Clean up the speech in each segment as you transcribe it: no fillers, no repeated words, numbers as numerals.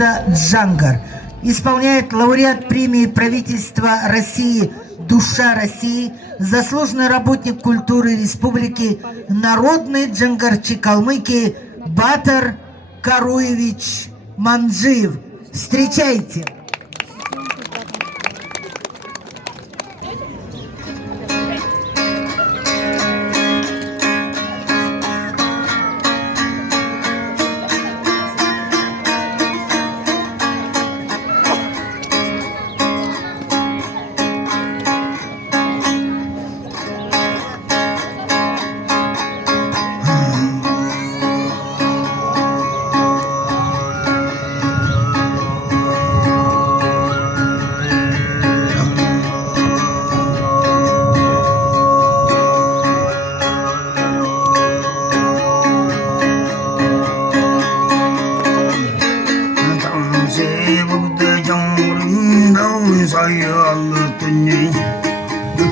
Джангар. Исполняет лауреат премии правительства России «Душа России», заслуженный работник культуры республики, народный джангарчи Калмыкии Батыр Каруевич Манджиев. Встречайте! sayıldı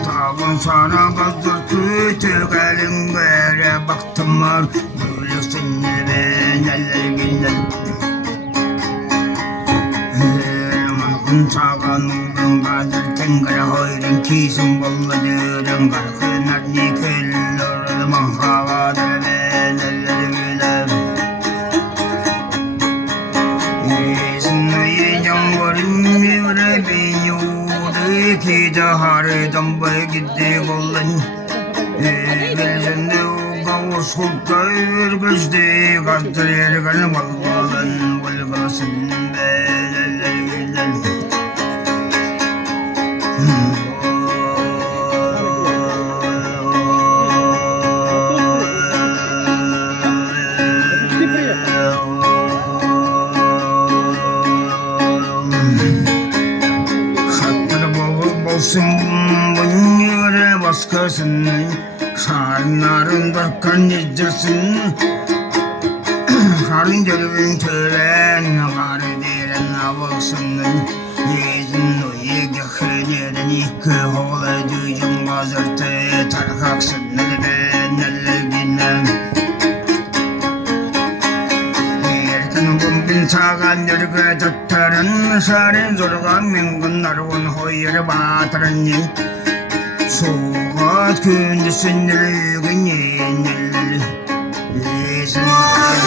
Tağın sana kazırtı tügelin vere baktım var Böylesin ben eller gider Elmanın sağanın kazır tengere hoyrun kisin bolladıran Karkınar nikellor mahavadır ben eller gider Yesin yağmurun yürü bin yudu ki cahardan bay gitti bollan Belzende uğavur sultayır gözde Kaldır yerganı balbalan Bulgalasın beleller gider Olsun bunun yere başkasın Şarınların darkan nedirsin Şarın gelbin tören Ağarı deren avalsın Yezin oye gehreneden İki hola dücüm bazırtı Tarhaksın ben eller ginem Bin çağan yürgü tuttarın Şarın zorgan mingun narvun hoyur batırın Soğat kündüsün lügün yenil Lesin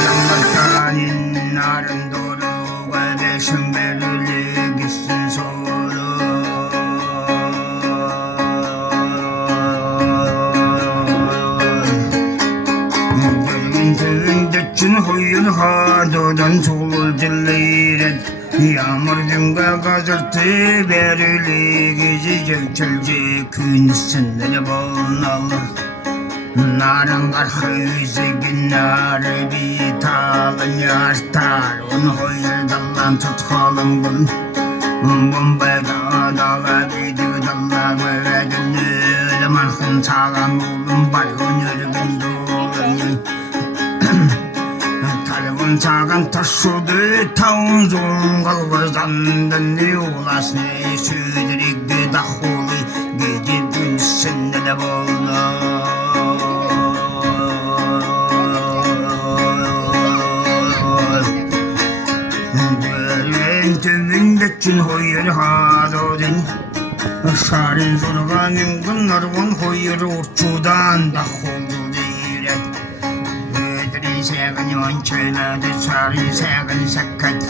yanlarkanin narın doğru Beşin belülü gitsin solu Tün huyun hadodan çolul dilleyret Yağmur dünga gazırtı berili Gezi çölce kün üstünde bağnalı Narın karhıyızı günleri bir talın yartar Onu huyur dallan tutkalın bul Bombada dala gidiyor dalla ve dünlü Marhın çağan oğlum bayhın yürgün doğulun 작은 털수들 타운 좀 걸고 잠든 네 올라스네 수들이 그다 홀리 게지 분신 내려볼라 왼쪽은 대춘 호열 하도된 살인 소리가 냉군 너르곤 호열 우추단 다 홀두리래 Seven yonçayla da sarı seven sakat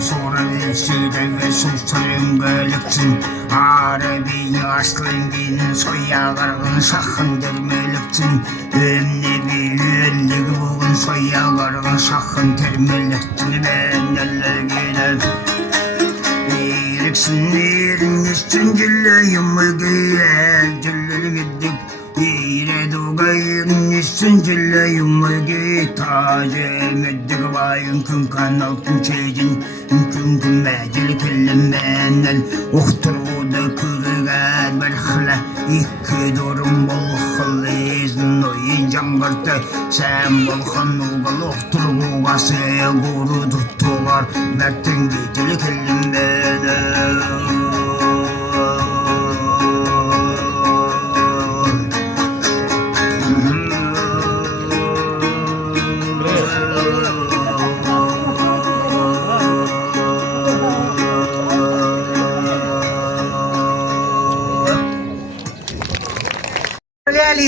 Soran süde ve sultanın gölüksün Arabi aslın din soyağarın şahın dermelüksin Önne bir önlük bugün soyağarın şahın termelüksin Ben eller gider Biriksin yerin üstün cülleyim mülgiye Cülleli gittik İre dugayın üstün cülleyim mülgi Taze meddik bayın kün kanaltın çeycin Kün kün mecil kellim benden Uhturu kırıgat berhla İki durum bol khalizin Oyin jangırtı sen bol khanubal Uhturu gası guru tuttular Bertin gecil kellim benden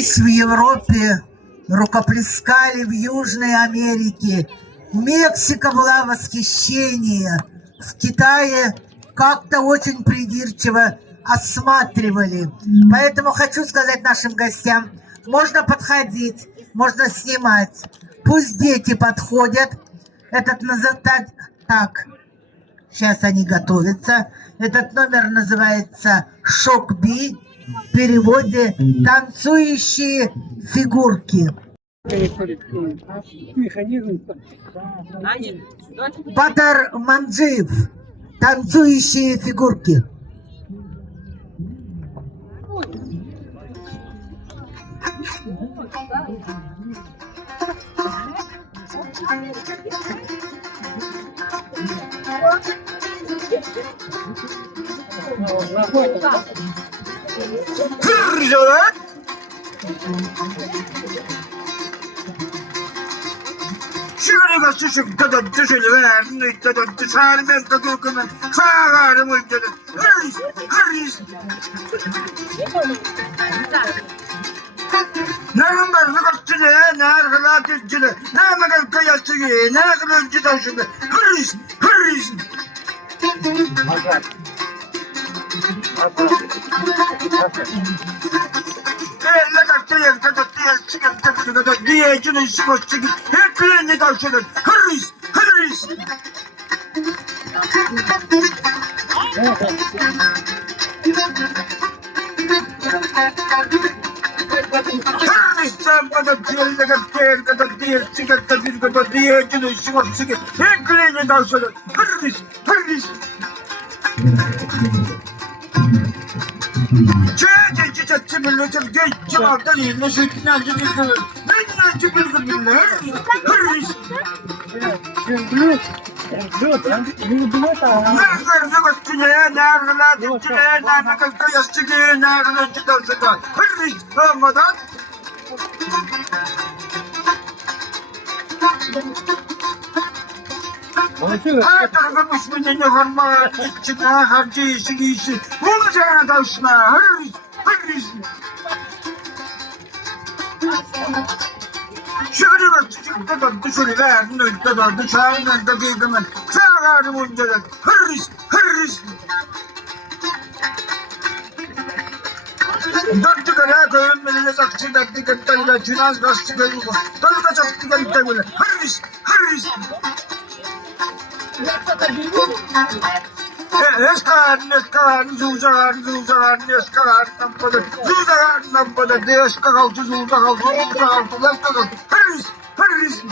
бились в Европе, рукоплескали в Южной Америке. Мексика была в восхищении. В Китае как-то очень придирчиво осматривали. Поэтому хочу сказать нашим гостям, можно подходить, можно снимать. Пусть дети подходят. Так, сейчас они готовятся. Этот номер называется «Шок-би». В переводе «Танцующие фигурки». Батар Манджиев. «Танцующие фигурки». Hırrıcalar! Şöyle başlaşıp tadı dışarı verdim, tadı dışarı ben tadı okunan sağarım uydurum. Hırrız, hırrız. Ne kadar sıkıştılı, ne kadar tüccülü, ne kadar kıyasçılı, ne kadar cıdaşılı. Hırrız, hırrız. La cartella, cartella, diye cünün sıkıştı, hep birini karşılar. Hırrız, hırrız. Hırrız, sen bana diye çıkarttı bir kadar diye cünün sıkıştı, hep birini karşılar. Hırrız, hırrız. Her tarafı düşmanını varma, içine harcı işi, olacağına davşına, hırrız, hırrız. Şöyle bak, dışarı verdim, dışarıdan da değdimin, sağlarım önceden, hırrız, hırrız. Dört tıkara koyun benimle sakçı derdi kırtayla, çınaz gazçı koyun, tadı kaçaktı kırtayla, hırrız, hırrız. Eskalar, zuzalar, nampada, deskalar, hırrız, hırrız.